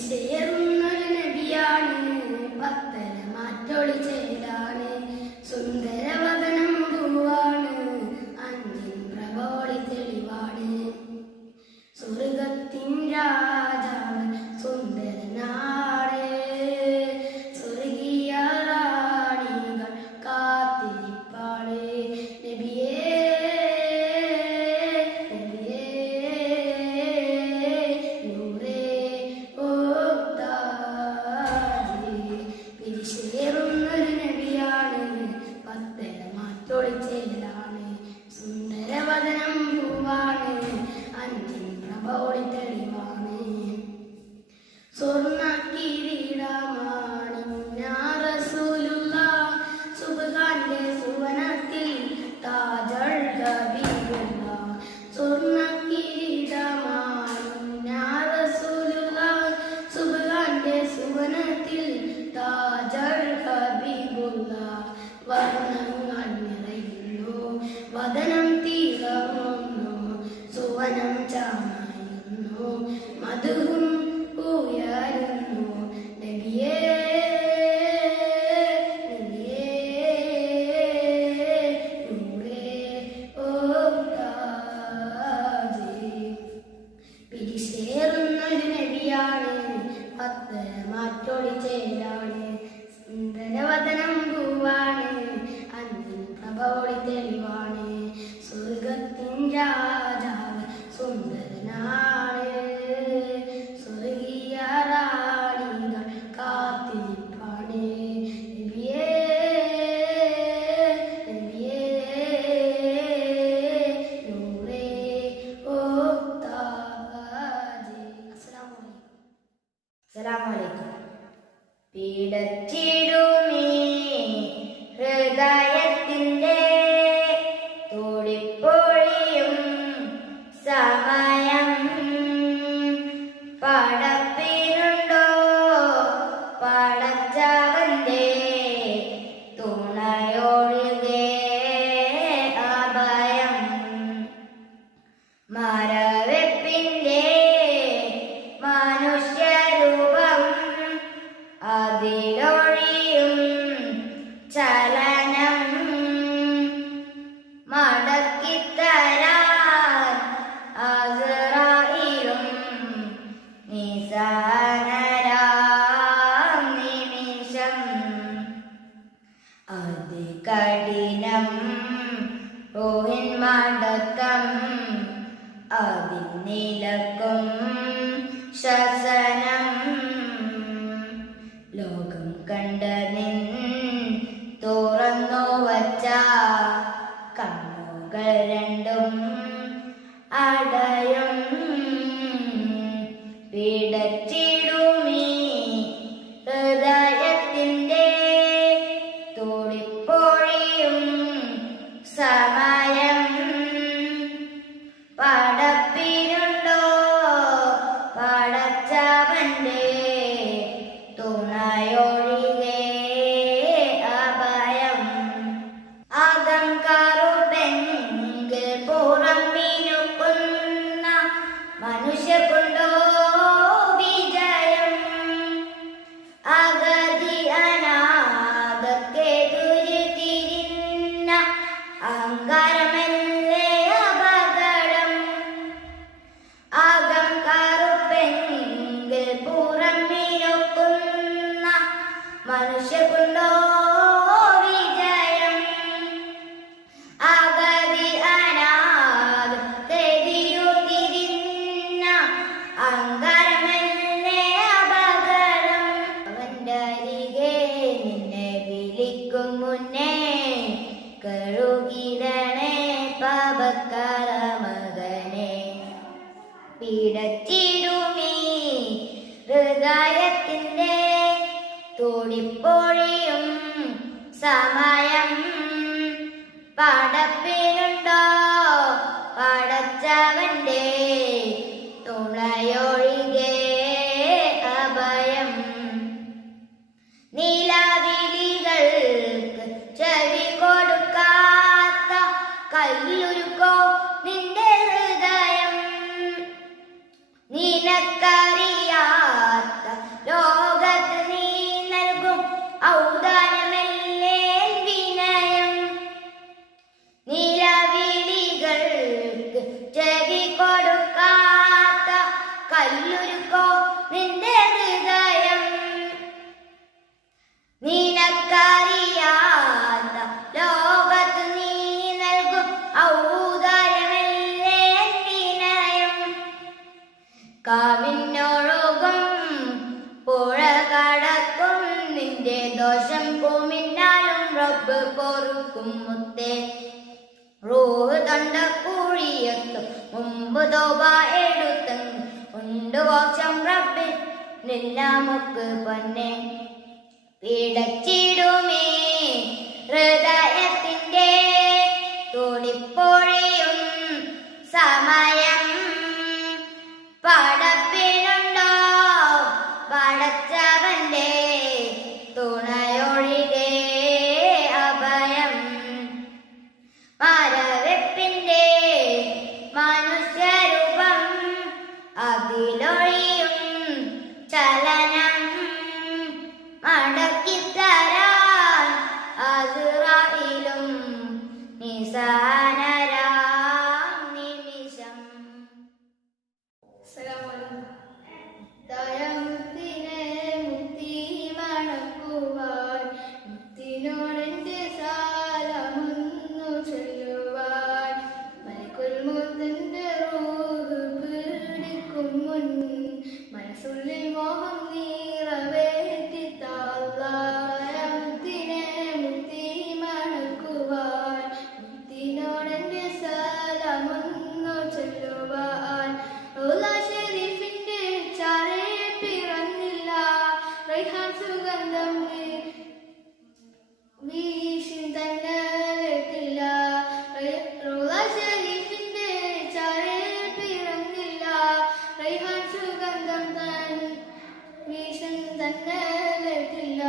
പിരിശേറുന്നൊരു നബിയാണ്, പത്തര മാറ്റൊളി ചേലാണ്, സുന്ദരവദനം പൂവാണ്, അഞ്ചിൻ പ്രഭോളി തെളിവാണ്. സ്വർഗത്തിൻ രാജാവൻ സുന്ദരനാണ്, സ്വർഗീയ റാണികൾ കാത്തിരിപ്പാണ്. നബിയേ ൊളിച്ചേലാണ്, സുന്ദരവദനം പൂവാണ്, അഞ്ചിൻ പ്രഭോളി തെളിവാണ്. സ്വർണ്ണ കിരീടമാണിഞ്ഞ റസൂലുള്ളാഹ്, സുബ്ഹാന്റെ സുവനത്തിൽ താജുൽ ഹബീബുള്ളാഹ്. സ്വർണ്ണ കിരീടമാണിഞ്ഞ റസൂലുള്ളാഹ്, സുബ്ഹാന്റെ സുവനത്തിൽ താജുൽ ഹബീബുള്ളാഹ്. വർണ്ണങ്ങൾ നിറയുന്നു, വദനം തീർന്നു, സുവനം ചായുന്നു, മധുവും ഉയരുന്നു. നബിയേ നബിയേ നൂറേ ഓ താജേ. പിരിശേറുന്നൊരു നബിയാണ്, പത്തര മാറ്റൊളി ചേലാണ്, സുന്ദരവദനം പൂവാണ്, അഞ്ചിൻ പ്രഭോളി തെളിവാണ്. സ്വർഗത്തിൻ രാജാവ് സുന്ദരനാണ്, സ്വർഗീയ റാണികൾ കാത്തിരിപ്പാണ്. നബിയേ നബിയേ നൂറേ ഓ താജേ. അസ്സലാമു അലൈക്കും. പീഡച്ചിടുമീ ഹൃദയത്തിൻ്റെ തുടിപ്പൊഴിയും സമയം, പടപ്പിനുണ്ടോ പടച്ചവന്റെ തുണയൊഴികെ അഭയം. മരവെപ്പിന്റെ മനുഷ്യരൂപം, അതിലൊഴിയും ചലനം, മടക്കിത്തരാൻ അസ്റായിലും നിസാനരാം നിമിഷം. അതികഠിനം റൂഹിൻ മടക്കം, അതിനിലക്കും ശ്വസനം. ലോകം കണ്ട നിൻ തുറന്നു വച്ച കണ്ണുകൾ രണ്ടും അടയും. പിടച്ചിടുമീ ഹൃദയത്തിൻ്റെ തുടിപ്പൊഴിയും സമയം, പടപ്പിനുണ്ടോ പടച്ചവന്റെ തുണയൊഴികെ അഭയം. അകം കറുപ്പെങ്കിൽ പുറം മിനുക്കുന്ന മനുഷ്യർക്കുണ്ടോ വിജയം. അഗതി അനാഥക്കെതിരെ തിരിഞ്ഞ അഹങ്കാരമല്ലേ അപകടം. അകം കറുപ്പെങ്കിൽ പുറം മിനുക്കുന്ന മനുഷ്യർക്കുണ്ടോ വിജയം. അഗതി അനാഥക്കെതിരെ തിരിഞ്ഞ അഹങ്കാരമല്ലേ അപകടം. അവന്റെ അരികെ നിന്നെ വിളിക്കും മുന്നേ കഴുകിടണേ പാപക്കാര മകനെ. പിടച്ചിടുമീ ഹൃദയത്തിൻ്റെ തുടിപ്പൊഴിയും സമയം, പടപ്പിനുണ്ടോ പടച്ചവന്റെ തുണയൊഴികെ അഭയം. നിലവിളികൾക്ക് ചെവി കൊടുക്കാത്ത കയ്യിലുരുക്കോ നിന്റെ ഹൃദയം. നിനക്കറിയാത്ത കാവിനൊഴുകും പുഴ കടക്കും നിന്റെ ദോഷം കുമിഞ്ഞാലും റബ്ബ് പൊറുക്കും മുത്തേ. റൂഹ് തൊണ്ടക്കുഴിയെത്തും മുമ്പ് തോബ എടുത്തും ഉണ്ട് മോക്ഷം റബ്ബിൽ നിന്നമുക്ക് പൊന്നെ. പിടച്ചിടുമേ ഹൃദയത്തിൻ്റെ തുടിപ്പൊഴിയും സമയം. പടപ്പിനുണ്ടോ പടച്ചവന്റെ തുണയൊഴികെ അഭയം. മരവെപ്പിന്റെ മനുഷ്യരൂപം അതിലൊഴിയും ചലനം. മടക്കിത്തരാൻ അസ്റായിലും നിസാനരാം നിമിഷം. ദയമുത്തിനെ മുത്തി മണക്കുവാൻ മുത്തിനോടെന്റെ സാലമൊന്നു ചൊല്ലുവാൻ. മലക്കുൽ മൗത്തിന്റെ റൂഹ് പീഡിക്കും മുൻ മനസ്സുള്ളിൽ മോഹം ദയമുത്തിനെ മുത്തി മണക്കുവാൻ മുത്തിനോടെന്റെ സാലമൊന്നു ചൊല്ലുവാൻ. ഷെരീഫിന്റെ ചാരേ പിറന്നില്ല റൈഹാൻ സുഗന്ധം വീശി തന്നലെത്തില്ല. ഷെരീഫിന്റെ ചാരേ പിറന്നില്ല റൈഹാൻ സുഗന്ധം വീശൻ തന്നലെത്തില്ല.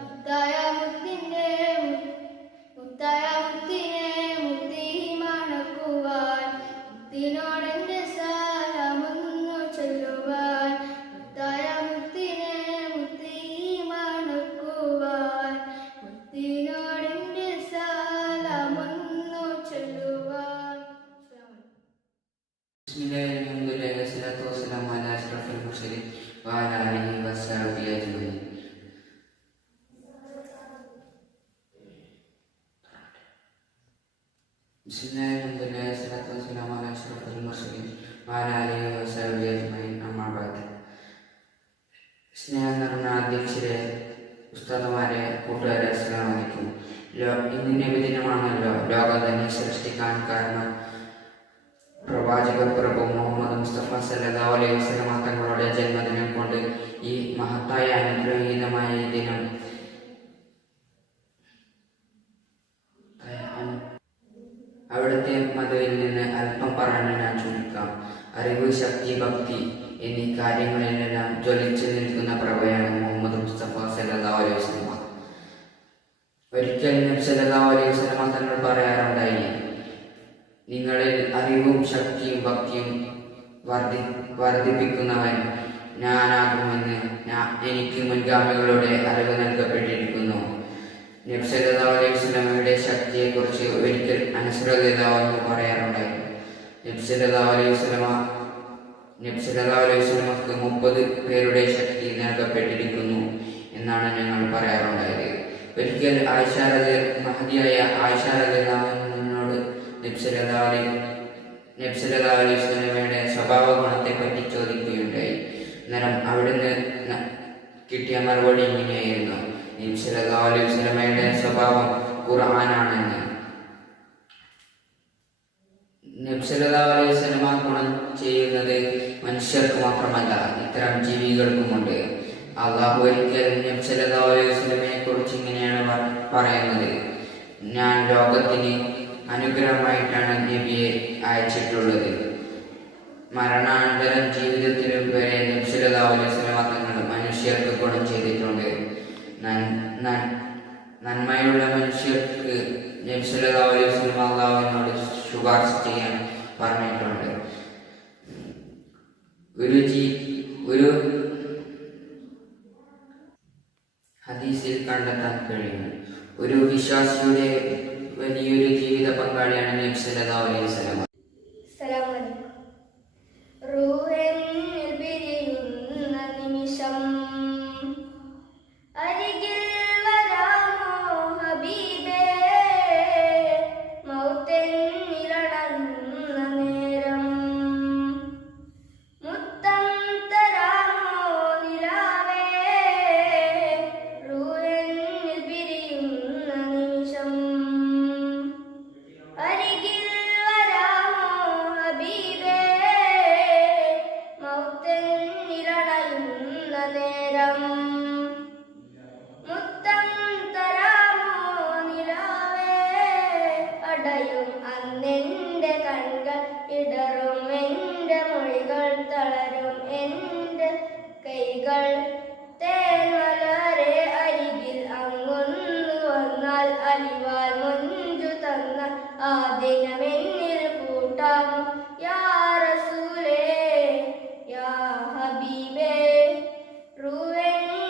മുത്തായ മുത്തിനെ മുത്തി മണക്കുവാൻ മുത്തിനോടെന്റെ സാലമൊന്നു ചൊല്ലുവാൻ. മുത്തായ മുത്തിനെ മുത്തി മണക്കുവാൻ മുത്തിനോടെന്റെ സാലമൊന്നു ചൊല്ലുവാൻ. സ്നേഹം നിറഞ്ഞ അധ്യക്ഷരെ, ഉസ്താദുമാരെ, കൂട്ടുകാരെ, അസ്സലാമു അലൈക്കും. ഇന്ന് നബിദിനമാണല്ലോ. ലോകം തന്നെ സൃഷ്ടിക്കാൻ കാരണം പ്രവാചക പ്രഭു മുഹമ്മദ് മുസ്തഫ സല്ലല്ലാഹു അലൈഹി വസല്ലം തങ്ങളുടെ ജന്മദിനം കൊണ്ട് ഈ മഹത്തായ അനുഗ്രഹീതമായ ഈ ദിനം അവിടുത്തെ മതത്തിൽ നിന്ന് അല്പം പറഞ്ഞ് ഞാൻ ചുരുക്കാം. അറിവ്, ശക്തി, ഭക്തി എന്നീ കാര്യങ്ങളിലെല്ലാം ജ്വലിച്ചു നിൽക്കുന്ന പ്രഭയാണ് മുഹമ്മദ് മുസ്തഫ സല്ലല്ലാഹു അലൈഹി വസല്ലം. ഒരിക്കൽ നബി സല്ലല്ലാഹു അലൈഹി വസല്ലം തങ്ങൾ പറയാറുണ്ടായി, നിങ്ങളിൽ അറിവും ശക്തിയും ഭക്തിയും വർദ്ധിപ്പിക്കുന്നവൻ ഞാനാകുമെന്ന് എനിക്ക് മുൻഗാമികളുടെ അറിവ് നൽകപ്പെട്ടിരിക്കുന്നു. നബി സല്ലല്ലാഹു അലൈഹി വസല്ലമയുടെ ശക്തിയെക്കുറിച്ച് ഒരിക്കൽ അനസ് റളിയല്ലാഹു അൻഹു പറയാറുണ്ടായി, നബി സല്ലല്ലാഹു അലൈഹി വസല്ലമക്ക് 30 പേരുടെ ശക്തി നൽകപ്പെട്ടിരിക്കുന്നു എന്നാണ് ഞങ്ങൾ പറയാറുണ്ടായത്. ഒരിക്കൽ മഹദിയായ ആയിഷ റളിയല്ലാഹു അൻഹയോട് നബി സല്ലല്ലാഹു അലൈഹി വസല്ലമയുടെ സ്വഭാവ ഗുണത്തെപ്പറ്റി ചോദിക്കുകയുണ്ടായി. അന്നേരം അവിടുന്ന് കിട്ടിയ മറുപടി ഇങ്ങനെയായിരുന്നു, നബി സല്ലല്ലാഹു അലൈഹി വസല്ലമയുടെ സ്വഭാവം ഖുർആനാണെന്ന്. നബി സല്ലല്ലാഹു അലൈഹി വസല്ലമ ഗുണം ചെയ്യുന്നത് മനുഷ്യർക്ക് മാത്രമല്ല, ഇത്തരം ജീവികൾക്കുമുണ്ട്. അള്ളാഹു ഒരിക്കൽ നബി സല്ലല്ലാഹു അലൈഹി വസല്ലമയെ കുറിച്ച് ഇങ്ങനെയാണ് പറയുന്നത്, ഞാൻ ലോകത്തിന് അനുഗ്രഹമായിട്ടാണ് നബിയെ അയച്ചിട്ടുള്ളത്. മരണാനന്തരം ജീവിതത്തിലും വരെ നബി സല്ലല്ലാഹു അലൈഹി വസല്ലമ തങ്ങൾ മനുഷ്യർക്ക് ഗുണം ചെയ്തിട്ടുണ്ട്. നന്മയുള്ള മനുഷ്യർക്ക് നബി സല്ലല്ലാഹു അലൈഹി വസല്ലമ അല്ലാഹുവിനോട് ശുപാർശ ചെയ്യാൻ പറഞ്ഞിട്ടുണ്ട്. ഒരു ഹദീസിൽ കണ്ടെത്താൻ കഴിയും, ഒരു വിശ്വാസിയുടെ വലിയൊരു ജീവിത പങ്കാളിയാണ് നബി സല്ലല്ലാഹു അലൈഹി വസല്ലം. റൂഹിൽ പിരിയുന്ന നിമിഷം അരികിൽ വരാമോ ഹബീബേ, മൗത്തെന്നിലടന്ന നേരം മുത്തം നേരം മുത്തം തരാമോ നിലാവേ അടയും അന്നെന്റെ കൺകൾ ഇടറും എൻ്റെ മൊഴികൾ തളരും എൻ്റെ കൈകൾ തേൻമലരെ അരികിൽ അങ്ങൊന്നു വന്നാൽ അലിവാൽ മുഞ്ചു തന്ന ആ ദിനമെന്നിൽ കൂട്ടാമോ യാ റസൂലേ യാ ഹബീബേ റൂഹെന്നിൽ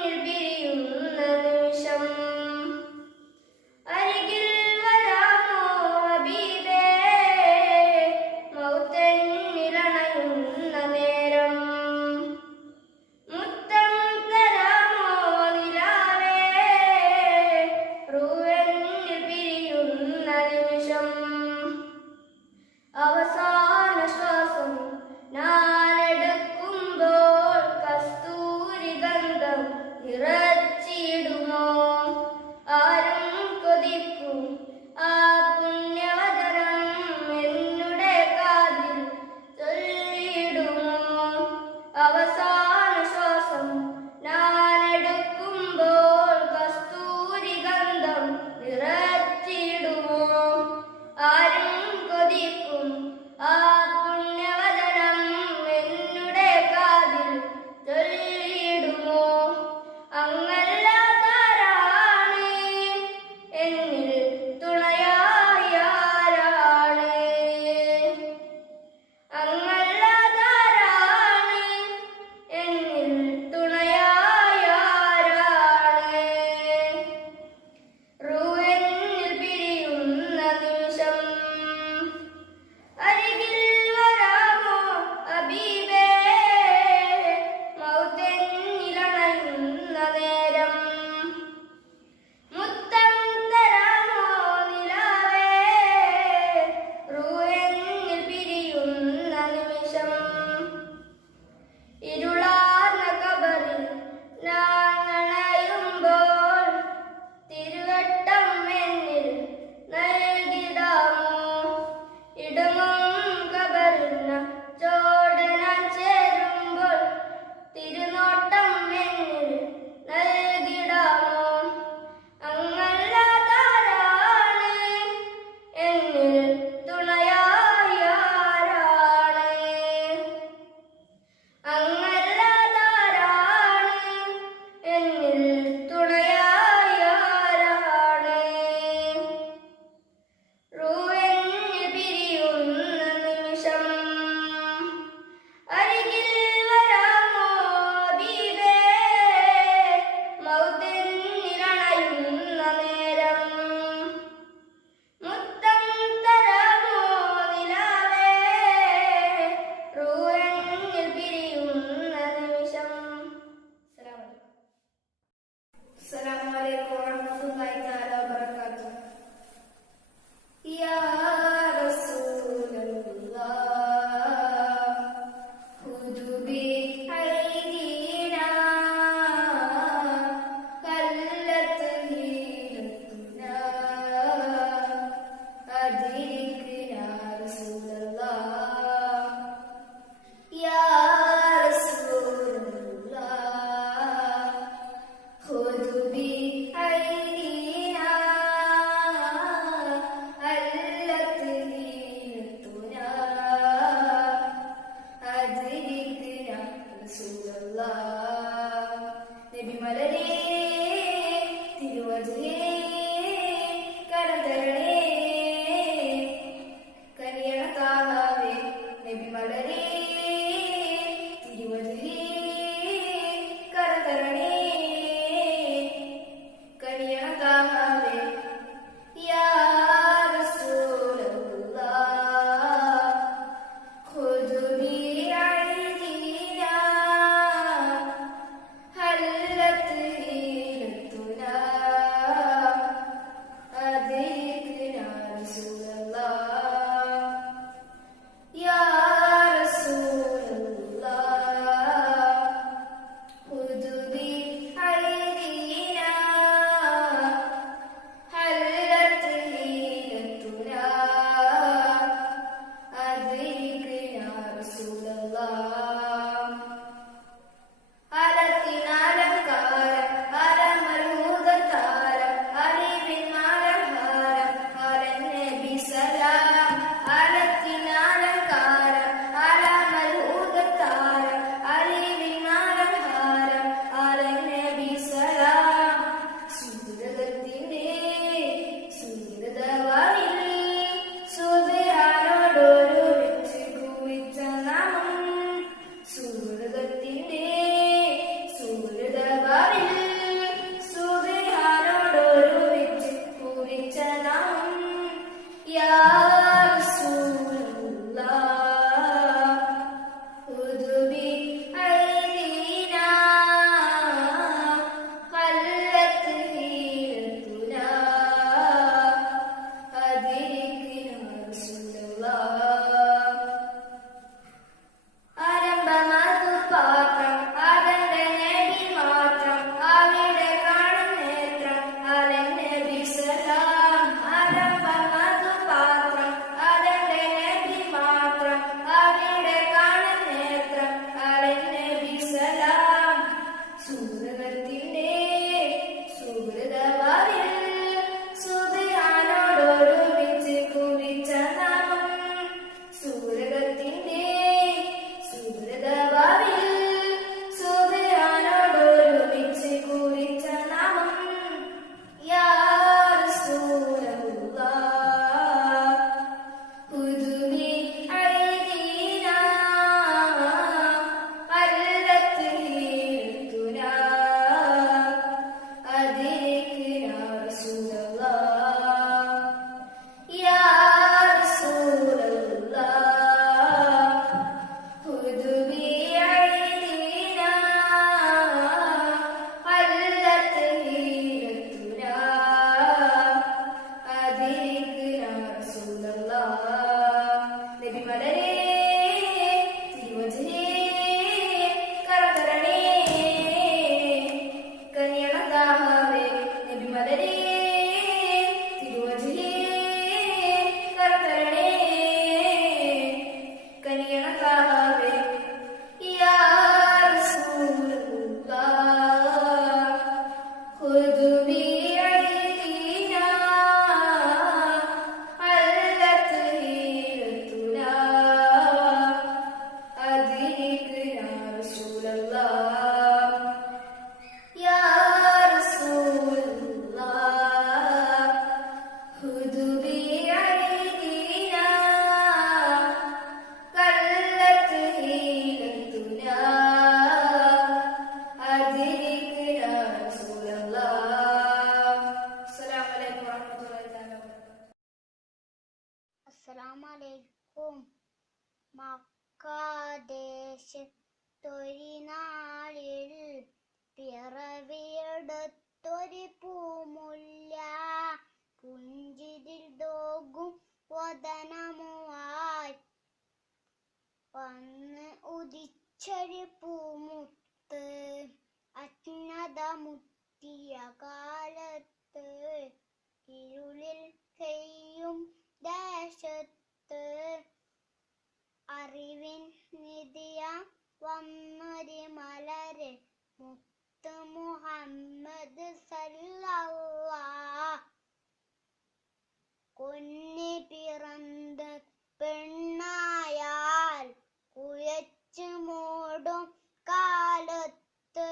ചെടിപ്പൂമുത്ത് അജ്ഞത മുറ്റിയ കാലത്ത് ഇരുളിൽ പെയ്യും ദേശത്ത് അറിവിൻ നിധിയ വന്നൊരു മലര് മുത്ത് മുഹമ്മദ് സല്ലല്ലാഹ് കുഞ്ഞി പിറന്ന് പെണ്ണായാൽ കുയച്ചു മൂടും കാലത്ത്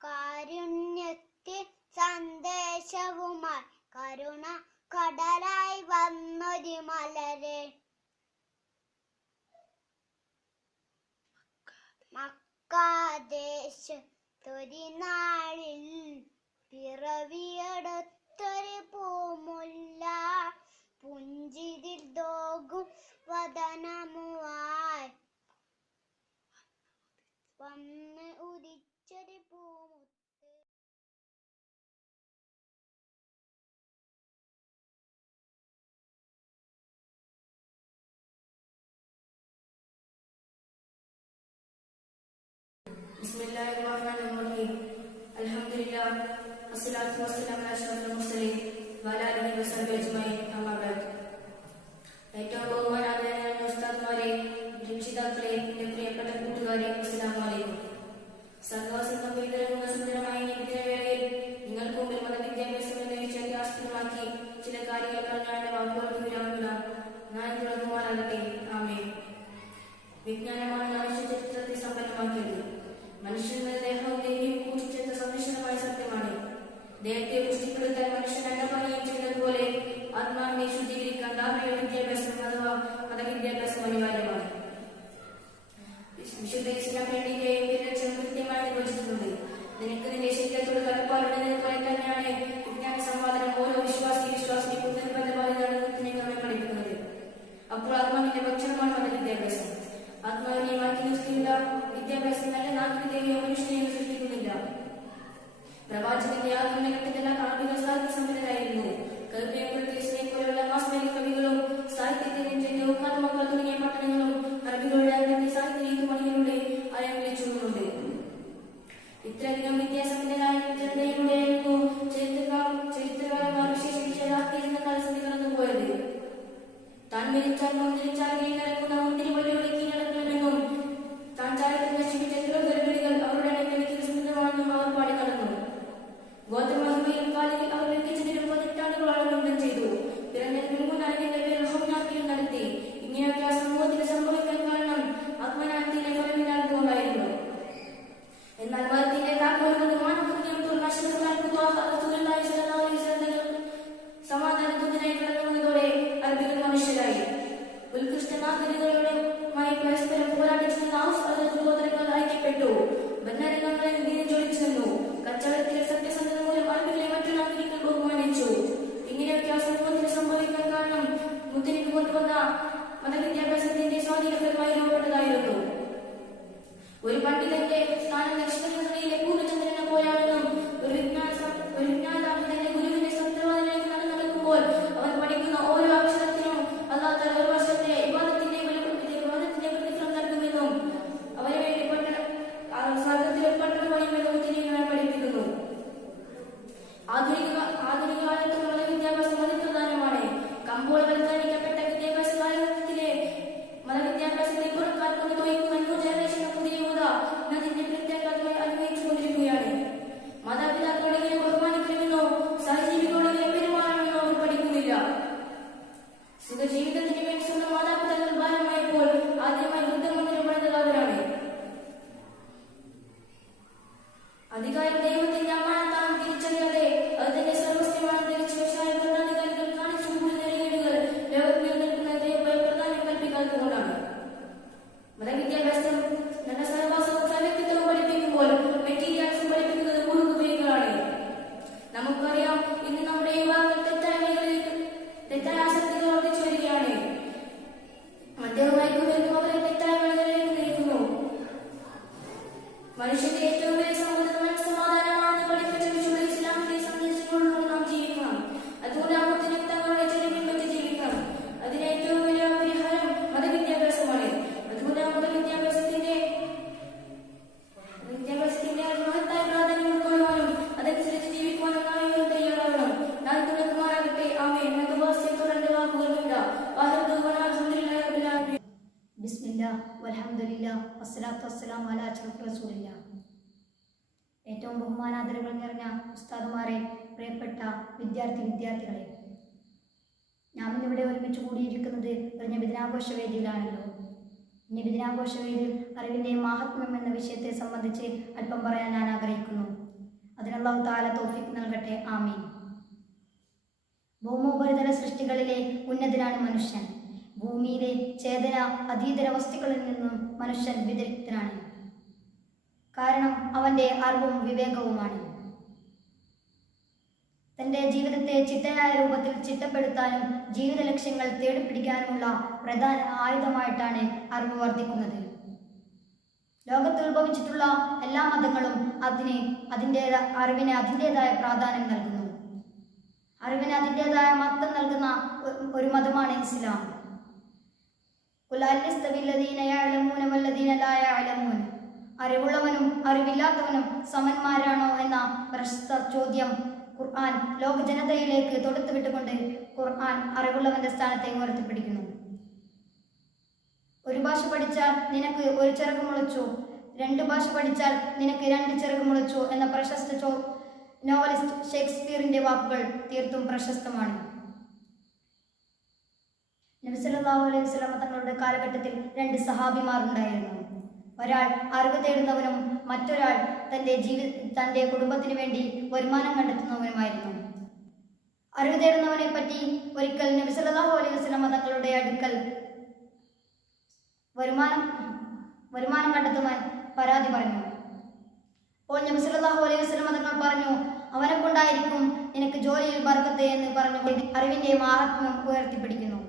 കാരുണ്യത്തിൽ സന്ദേശവുമായി കരുണ കടലായി വന്നൊരു മലരെ മക്കാദേശത്തൊരു നാളിൽ പിറവിയെടുത്തൊരു പൂമുല്ല പുഞ്ചിരിൽ തോകും വദനമുവായി വന്ന് ഉദിച്ചൊരു പൂമുത്ത്. ബിസ്മില്ലാഹിർറഹ്മാനിർറഹീം. അൽഹംദുലില്ലാഹ് വസ്സലാത്തു വസ്സലാമു അലാ അഷ്റഫിൽ മുർസലീൻ വഅലാ ആലിഹി വസഹ്ബിഹി അജ്മഈൻ. അമ്മാ ബഅദ്. ഏറ്റവും ബഹുമാനാദരനായ ഉസ്താദ്മാരെ, രക്ഷിതാക്കളെ, എന്റെ പ്രിയപ്പെട്ട കൂട്ടുകാരെ, അസ്സലാമു അലൈക്കും. സർവ്വസംഗം പെയ്തിറങ്ങുന്ന സുന്ദരമായ നിമിഷവേളയിൽ നിങ്ങൾക്ക് മുമ്പിൽ മതവിദ്യാഭ്യാസം എന്ന വിഷയത്തെ ആസ്പദമാക്കി ചില കാര്യങ്ങൾ പറഞ്ഞാൽ എന്റെ വാക്കുകൾക്ക് വിരാമില്ല. ഞാൻ തുടങ്ങുവാനാകട്ടെ. ആമേൻ. വിജ്ഞാനമാണ് മനുഷ്യ ചരിത്രത്തെ സമ്പന്നമാക്കിയത്. മനുഷ്യന്റെ ദേഹവും ദേഹിയും കൂട്ടിച്ചേർത്ത സവിശേഷമായ സത്യമാണ്. ദേഹത്തെ പുഷ്ടിപ്പെടുത്താൻ മനുഷ്യൻ അന്നപാനീയം ചെയ്യുന്നതുപോലെ ആത്മാവിനെ ശുദ്ധീകരിക്കാൻ ധാർമ്മിക വിദ്യാഭ്യാസം അഥവാ മതവിദ്യാഭ്യാസം അനിവാര്യമാണ്. വിശുദ്ധ ഇസ്ലാം വേണ്ടിയും ലക്ഷ്യം കൃത്യമായി നിർവചിച്ചിട്ടുണ്ട്. നിനക്ക് നിന്റെ ശരീരത്തോട് കടപ്പാടുള്ളത് പോലെ തന്നെയാണ് വിജ്ഞാന സമ്പാദനം ഓരോ വിശ്വാസിക്കും നിർബന്ധ ബാധ്യതയാണ് നമ്മെ പഠിപ്പിക്കുന്നത്. അപ്പോൾ ആത്മാവിന്റെ ഭക്ഷണമാണ് മതവിദ്യാഭ്യാസം. ആത്മാവിനെ മാറ്റി നിർത്തിയുള്ള വിദ്യാഭ്യാസം നല്ല നാഗരികതയോ മനുഷ്യനെയോ സൃഷ്ടിക്കുന്നില്ല. പ്രവാചകന്റെ ആത്മഘട്ടത്തിലെല്ലാം അറബികൾ സാഹിത്യ സമ്പന്നരായിരുന്നു. കവിയെ പോലുള്ള മാസ്മരിക കവികളും സാഹിത്യത്തിന്റെ ഉക്കാത്മക്കൾ തുടങ്ങിയ പട്ടണങ്ങളും അറബികളുടെ അന്നത്തെ സാഹിത്യ രീതിമണികളുടെ ആയം വിളിച്ചുകൊണ്ടുണ്ട്. ഇത്രയധികം വിദ്യാസമ്പന്നരായ ജനതയിലൂടെയായിരുന്നു ചരിത്രകാരന്മാർ വിശേഷിപ്പിച്ച രാഷ്ട്രീയ കാലസന്ധി കടന്നുപോയത്. താൻ മരിച്ചാൽ മുന്തിരിച്ചാൽ കീഴടക്കുന്ന മുന്തിരി വഴിയോടെ കീഴടക്കണമെന്നും താൻ ചായത്തിൽ നശിപ്പിച്ച തിരുവരുകൾ അവരുടെ ഇടയ്ക്ക് സുന്ദരമാണെന്നും അവർ പാടി നടന്നു. ഗോത്രമഹിമയിലും കാലിൽ അവർ ലംഘിച്ചതിലും 18 ആണ്ടുകളോളം യുദ്ധം ചെയ്തു. പിറന്നതിന് മുന്നായി ഹോമിനാക്കിയും നടത്തി. ഇങ്ങനെയൊക്കെ ആ സമൂഹത്തിന് സംഭവിക്കാൻ കാരണം ആത്മനാഥത്തിന്റെ ഫലമില്ലാത്തതുകൊണ്ടായിരുന്നു. എന്നാൽ മതത്തിന്റെ താക്കോൽ കൊണ്ട് മാനവഹൃദയം സമാധാനത്തിനായി കടന്നു വന്നതോടെ അറബികൾ മനുഷ്യരായി. ഉത്കൃഷ്ട നാഗരികകളുമായി പരസ്പരം പോരാടിച്ചിരുന്ന ഗോത്രങ്ങൾ ഐക്യപ്പെട്ടു. ഭരണരംഗങ്ങളിൽ നീതി ജ്വലിച്ചു നിന്നു. കച്ചവടത്തിലെ സത്യസന്ധത മൂലം അറബികളെ മറ്റു നാഗരികൾ ബഹുമാനിച്ചു. ഇങ്ങനെയൊക്കെ ആ സമൂഹത്തിന് സംഭവിക്കാൻ കാരണം മുത്തലിബ് കൊണ്ടുവന്ന മതവിദ്യാഭ്യാസത്തിന്റെ സ്വാധീനപരമായി രൂപപ്പെട്ടതായിരുന്നു. ഒരു പണ്ഡിതന്റെ സ്ഥാനം നക്ഷത്രങ്ങളിലെ പൂർണ്ണചന്ദ്രനെ പോലാണെന്നും ഒരു വിജ്ഞാതാവ് തന്റെ ഗുരുവിന്റെ സത്യവാദിലേക്ക് നടക്കുമ്പോൾ അവൻ പഠിക്കുന്ന ഓരോ അക്ഷരത്തിനും അല്ലാത്ത ഒരു വർഷത്തെ വിവാദത്തിന്റെ പ്രതിഫലം നൽകുമെന്നും അവന് വേണ്ടി സ്വർഗത്തിലെ പട്ടണം പണിയുമെന്നും തിരികെ പഠിപ്പിക്കുന്നു. ആധുനിക കാലത്തുള്ള മതവിദ്യാഭ്യാസം അതിപ്രധാനമാണ്. കമ്പോളവൽക്കരിക്കപ്പെട്ട വിദ്യാഭ്യാസ കാലഘട്ടത്തിലെ മതവിദ്യാഭ്യാസ ഏറ്റവും ബഹുമാനാദരവുകൾ നിറഞ്ഞ ഉസ്താദുമാരെ, പ്രിയപ്പെട്ട വിദ്യാർത്ഥികളെ, നാം ഇന്നിവിടെ ഒരുമിച്ച് കൂടിയിരിക്കുന്നത് ഒരു നബിദിനാഘോഷ വേദിയിലാണല്ലോ. നബിദിനാഘോഷ വേദിയിൽ അറിവിൻ്റെ മാഹാത്മ്യം എന്ന വിഷയത്തെ സംബന്ധിച്ച് അല്പം പറയാൻ ഞാൻ ആഗ്രഹിക്കുന്നു. അതിന് അല്ലാഹു തആല തൗഫീഖ് നൽകട്ടെ. ആമീൻ. ഭൗമോപരിതല സൃഷ്ടികളിലെ ഉന്നതനാണ് മനുഷ്യൻ. ഭൂമിയിലെ ചേതന അതീതര വസ്തുക്കളിൽ നിന്നും മനുഷ്യൻ വ്യതിരിക്തനാണ്. കാരണം അവൻ്റെ അറിവും വിവേകവുമാണ്. തൻ്റെ ജീവിതത്തെ ചിട്ടയായ രൂപത്തിൽ ചിട്ടപ്പെടുത്താനും ജീവിത ലക്ഷ്യങ്ങൾ തേടിപ്പിടിക്കാനുമുള്ള പ്രധാന ആയുധമായിട്ടാണ് അറിവ് വർദ്ധിക്കുന്നത്. ലോകത്ത് ഉത്ഭവിച്ചിട്ടുള്ള എല്ലാ മതങ്ങളും അറിവിന് അതിൻ്റെതായ പ്രാധാന്യം നൽകുന്നു. അറിവിന് അതിൻ്റെതായ മഹത്വം നൽകുന്ന ഒരു മതമാണ് ഇസ്ലാം. അറിവുള്ളവനും അറിവില്ലാത്തവനും സമന്മാരാണോ എന്ന പ്രശസ്ത ചോദ്യം ഖുർആൻ ലോക ജനതയിലേക്ക് തൊടുത്തുവിട്ടുകൊണ്ട് ഖുർആൻ അറിവുള്ളവന്റെ സ്ഥാനത്തെ ഉയർത്തിപ്പിടിക്കുന്നു. ഒരു ഭാഷ പഠിച്ചാൽ നിനക്ക് ഒരു ചിറക് മുളച്ചു, 2 ഭാഷ പഠിച്ചാൽ നിനക്ക് 2 ചിറക് മുളച്ചു എന്ന പ്രശസ്ത നോവലിസ്റ്റ് ഷേക്സ്പിയറിന്റെ വാക്കുകൾ തീർത്തും പ്രശസ്തമാണ്. നബി സല്ലല്ലാഹു അലൈഹി വസല്ലം തങ്ങളുടെ കാലഘട്ടത്തിൽ 2 സഹാബിമാർ ഉണ്ടായിരുന്നു. ഒരാൾ അറിവ് തേടുന്നവനും മറ്റൊരാൾ തൻ്റെ കുടുംബത്തിന് വേണ്ടി വരുമാനം കണ്ടെത്തുന്നവനുമായിരുന്നു. അറിവ് തേടുന്നവനെ പറ്റി ഒരിക്കൽ നബി സല്ലല്ലാഹു അലൈഹി വസല്ലം തങ്ങളുടെ അടുക്കൽ വരുമാനം കണ്ടെത്തുവാൻ പരാതി പറഞ്ഞു. അപ്പോൾ നബി സല്ലല്ലാഹു അലൈഹി വസല്ലം തങ്ങൾ പറഞ്ഞു, അവനെ കൊണ്ടായിരിക്കും നിനക്ക് ജോലിയിൽ ബർക്കത്ത് എന്ന് പറഞ്ഞു അറിവിന്റെ മഹാത്മ്യം ഉയർത്തിപ്പിടിക്കുന്നു.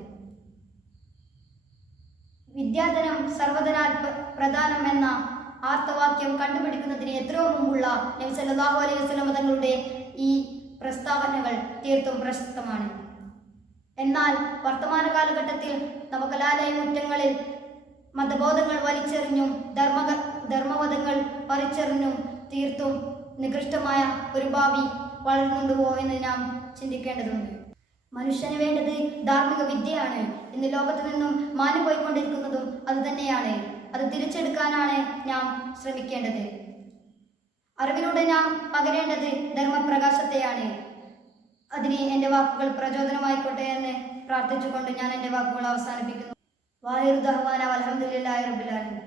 വിദ്യാധനം സർവ്വധനാൽ പ്രധാനം എന്ന ആർത്തവാക്യം കണ്ടുപിടിക്കുന്നതിന് എത്രയോ മുമ്പുള്ള നബി സല്ലല്ലാഹു അലൈഹി വസല്ലം തങ്ങളുടെ ഈ പ്രസ്താവനകൾ തീർത്തും പ്രശസ്തമാണ്. എന്നാൽ വർത്തമാന കാലഘട്ടത്തിൽ നവകലാലയ മുറ്റങ്ങളിൽ മതബോധങ്ങൾ വലിച്ചെറിഞ്ഞും ധർമ്മപദങ്ങൾ പറിച്ചെറിഞ്ഞും തീർത്തും നികൃഷ്ടമായ ഒരു ഭാവി വളർന്നുകൊണ്ടുപോ എന്ന് നാം ചിന്തിക്കേണ്ടതുണ്ട്. മനുഷ്യന് വേണ്ടത് ധാർമ്മിക വിദ്യയാണ്. ഇന്ന് ലോകത്ത് നിന്നും മാഞ്ഞുപോയിക്കൊണ്ടിരിക്കുന്നതും അതുതന്നെയാണ്. അത് തിരിച്ചെടുക്കാനാണ് നാം ശ്രമിക്കേണ്ടത്. അറിവിലൂടെ നാം പകരേണ്ടത് ധർമ്മപ്രകാശത്തെയാണ്. അതിന് എൻ്റെ വാക്കുകൾ പ്രചോദനമായിക്കോട്ടെ എന്ന് പ്രാർത്ഥിച്ചുകൊണ്ട് ഞാൻ എൻ്റെ വാക്കുകൾ അവസാനിപ്പിക്കുന്നു. വാഹിറു ദഅ്വാന അൽഹംദുലില്ലാഹി റബ്ബിൽ ആലമീൻ.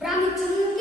ഭ്രമിച്ചും